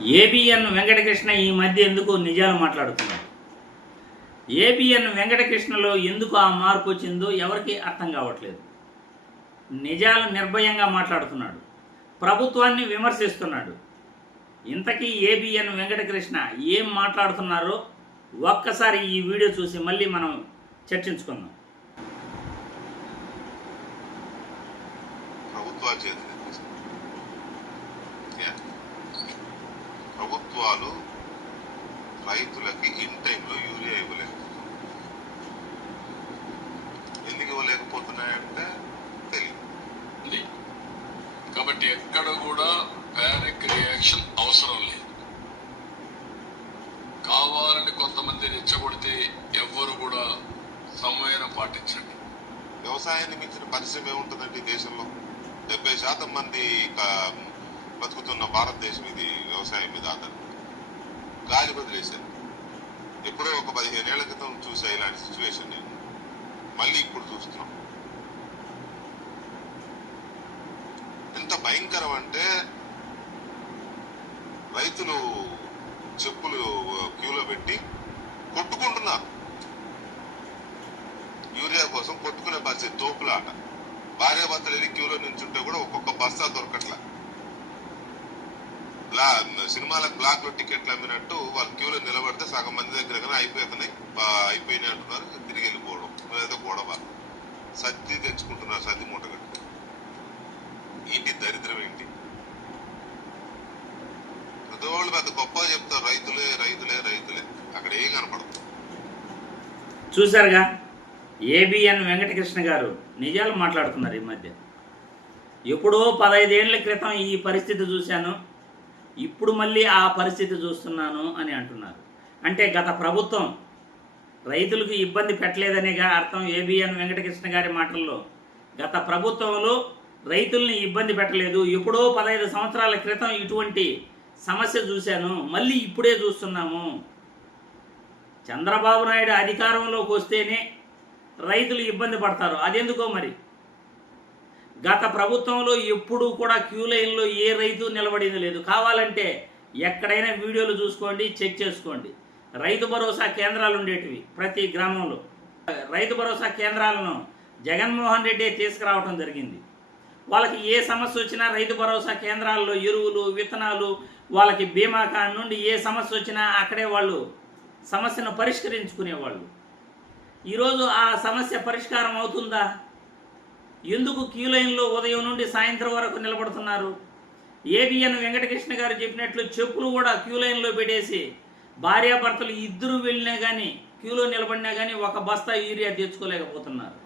ABN Venkatakrishna ఈ మధ్య ఎందుకు నిజాలు మాట్లాడుతున్నాడు ఏబిఎన్ వెంకటకృష్ణలో ఎందుకు ఆ మార్పు వచ్చిందో ఎవరికి అర్థం కావట్లేదు. నిజాలు నిర్భయంగా మాట్లాడుతున్నాడు. ప్రభుత్వాన్ని విమర్శిస్తున్నాడు. ఇంతకీ ఏబిఎన్ వెంకటకృష్ణ ఏం మాట్లాడుతున్నారో ఒక్కసారి ఈ వీడియో చూసి మళ్ళీ మనం చర్చించుకుందాం. ప్రభుత్వాలు ప్రభుత్వాలు రైతులకి ఇన్ టైంలో యూరియా ఇవ్వలేదు. ఎందుకు ఇవ్వలేకపోతున్నాయంటే తెలియదు కాబట్టి ఎక్కడ కూడా ప్యానిక్ రియాక్షన్ అవసరం లేదు. కావాలని కొంతమంది రెచ్చగొడితే ఎవ్వరు కూడా సమయం పాటించండి. వ్యవసాయాన్ని మించిన పరిశ్రమ ఏముంటుందండి దేశంలో? డెబ్బై శాతం మంది బతుకుతున్న భారతదేశం ఇది వ్యవసాయం మీద ఆధారపడి. గాలి వదిలేశారు ఎప్పుడో ఒక పదిహేను ఏళ్ళ క్రితం చూసా ఇలాంటి సిచ్యువేషన్ నేను. మళ్ళీ ఇప్పుడు చూస్తున్నాం. ఎంత భయంకరం అంటే రైతులు చెప్పులు క్యూలో పెట్టి కొట్టుకుంటున్నారు యూరియా కోసం కొట్టుకునే పరిస్థితి తోపులాట. భార్యాభర్తలు వెళ్ళి క్యూలో నిల్చుంటే కూడా ఒక్కొక్క బస్తా దొరకట్లా. బ్లా సినిమాలకు బ్లాక్లో టికెట్లు అమ్మినట్టు వాళ్ళు క్యూలో నిలబడితే సగం మంది దగ్గర కానీ అయిపోతున్నాయి. బా- అయిపోయినాయి అంటున్నారు. తిరిగి వెళ్ళిపోవడం. లేదా గొడవ. సర్ది తెచ్చుకుంటున్నారు. సర్ది మూటగట్టు ఏంటి దరిద్రం ఏంటి? పెద్దవాళ్ళు పెద్ద గొప్పగా చెప్తారు. రైతులే రైతులే రైతులే. అక్కడ ఏం కనపడదు. చూశారుగా? ఏబిఎన్ వెంకటకృష్ణ గారు నిజాలు మాట్లాడుతున్నారు ఈ మధ్య. ఎప్పుడో పదహైదేళ్ళ క్రితం ఈ పరిస్థితి చూశాను. ఇప్పుడు మళ్ళీ ఆ పరిస్థితి చూస్తున్నాను అని అంటున్నారు. అంటే గత ప్రభుత్వం రైతులకు ఇబ్బంది పెట్టలేదనేగా అర్థం ఏబిఎన్ వెంకటకృష్ణ గారి మాటల్లో. గత ప్రభుత్వంలో రైతుల్ని ఇబ్బంది పెట్టలేదు. ఎప్పుడో పదహైదు సంవత్సరాల క్రితం ఇటువంటి సమస్య చూశాను. మళ్ళీ ఇప్పుడే చూస్తున్నాము. చంద్రబాబు నాయుడు అధికారంలోకి వస్తేనే రైతులు ఇబ్బంది పడతారు. అదెందుకో మరి? గత ప్రభుత్వంలో ఎప్పుడూ కూడా క్యూ లైన్లో ఏ రైతు నిలబడింది లేదు. కావాలంటే ఎక్కడైనా వీడియోలు చూసుకోండి చెక్ చేసుకోండి. రైతు భరోసా కేంద్రాలు ఉండేటివి ప్రతి గ్రామంలో. రైతు భరోసా కేంద్రాలను జగన్మోహన్ రెడ్డి తీసుకురావడం జరిగింది. వాళ్ళకి ఏ సమస్య వచ్చినా రైతు భరోసా కేంద్రాల్లో ఎరువులు విత్తనాలు వాళ్ళకి బీమా కాడ నుండి ఏ సమస్య వచ్చినా అక్కడే వాళ్ళు సమస్యను పరిష్కరించుకునేవాళ్ళు. ఈరోజు ఆ సమస్య పరిష్కారం అవుతుందా? ఎందుకు క్యూ లైన్లో ఉదయం నుండి సాయంత్రం వరకు నిలబడుతున్నారు? ఏబిఎన్ వెంకటకృష్ణ గారు చెప్పినట్లు చెప్పులు కూడా క్యూ లైన్లో పెట్టేసి భార్యాభర్తలు ఇద్దరు వెళ్ళినా కానీ క్యూలో నిలబడినా కానీ ఒక బస్తా యూరియా తెచ్చుకోలేకపోతున్నారు.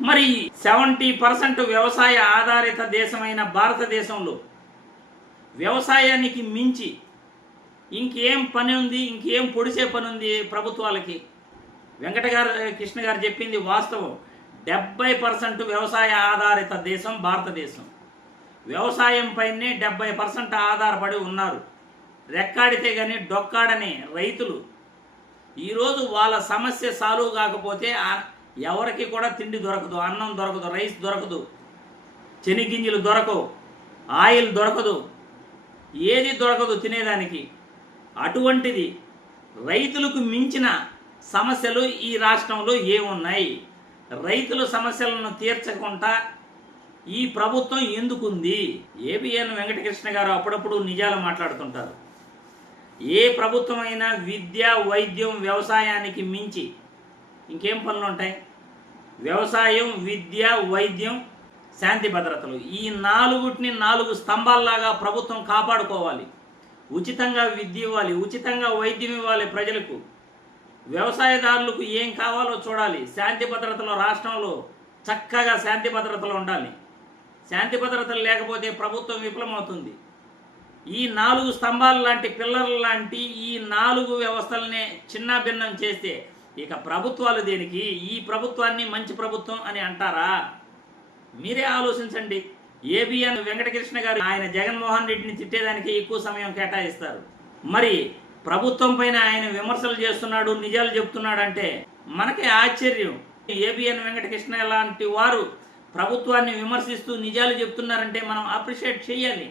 మరి సెవెంటీ పర్సెంట్ వ్యవసాయ ఆధారిత దేశమైన భారతదేశంలో వ్యవసాయానికి మించి ఇంకేం పని ఉంది ఇంకేం పొడిసే పని ఉంది ప్రభుత్వాలకి? వెంకట గారు కృష్ణ గారు చెప్పింది వాస్తవం. డెబ్బై పర్సెంట్ వ్యవసాయ ఆధారిత దేశం భారతదేశం. వ్యవసాయం పైనే డెబ్బై పర్సెంట్ ఆధారపడి ఉన్నారు. రెక్కాడితే కానీ డొక్కాడని రైతులు. ఈరోజు వాళ్ళ సమస్య సాల్వ్ కాకపోతే ఎవరికి కూడా తిండి దొరకదు అన్నం దొరకదు రైస్ దొరకదు చెనిగింజలు దొరకవు ఆయిల్ దొరకదు. ఏది దొరకదు తినేదానికి. అటువంటిది రైతులకు మించిన సమస్యలు ఈ రాష్ట్రంలో ఏమున్నాయి రైతుల సమస్యలను తీర్చకుండా ఈ ప్రభుత్వం ఎందుకుంది? ఏబిఎన్ వెంకటకృష్ణ గారు అప్పుడప్పుడు నిజాలు మాట్లాడుతుంటారు. ఏ ప్రభుత్వం అయినా విద్య వైద్యం వ్యవసాయానికి మించి ఇంకేం పనులు ఉంటాయి? వ్యవసాయం విద్య వైద్యం శాంతి భద్రతలు. ఈ నాలుగుటిని నాలుగు స్తంభాల్లాగా ప్రభుత్వం కాపాడుకోవాలి. ఉచితంగా విద్య ఇవ్వాలి ఉచితంగా వైద్యం ఇవ్వాలి ప్రజలకు. వ్యవసాయదారులకు ఏం కావాలో చూడాలి. శాంతి భద్రతలు రాష్ట్రంలో చక్కగా శాంతి భద్రతలు ఉండాలి. శాంతి భద్రతలు లేకపోతే ప్రభుత్వం విఫలమవుతుంది. ఈ నాలుగు స్తంభాలు లాంటి పిల్లర్లు లాంటి ఈ నాలుగు వ్యవస్థలనే చిన్న భిన్నం చేస్తే ఇక ప్రభుత్వాలు దేనికి? ఈ ప్రభుత్వాన్ని మంచి ప్రభుత్వం అని అంటారా? మీరే ఆలోచించండి. ఏబిఎన్ వెంకటకృష్ణ గారు ఆయన జగన్మోహన్ రెడ్డిని తిట్టేదానికి ఎక్కువ సమయం కేటాయిస్తారు. మరి ప్రభుత్వం పైన ఆయన విమర్శలు చేస్తున్నాడు నిజాలు చెప్తున్నాడంటే మనకే ఆశ్చర్యం. ఏబిఎన్ వెంకటకృష్ణ లాంటి వారు ప్రభుత్వాన్ని విమర్శిస్తూ నిజాలు చెప్తున్నారంటే మనం అప్రిషియేట్ చేయాలి.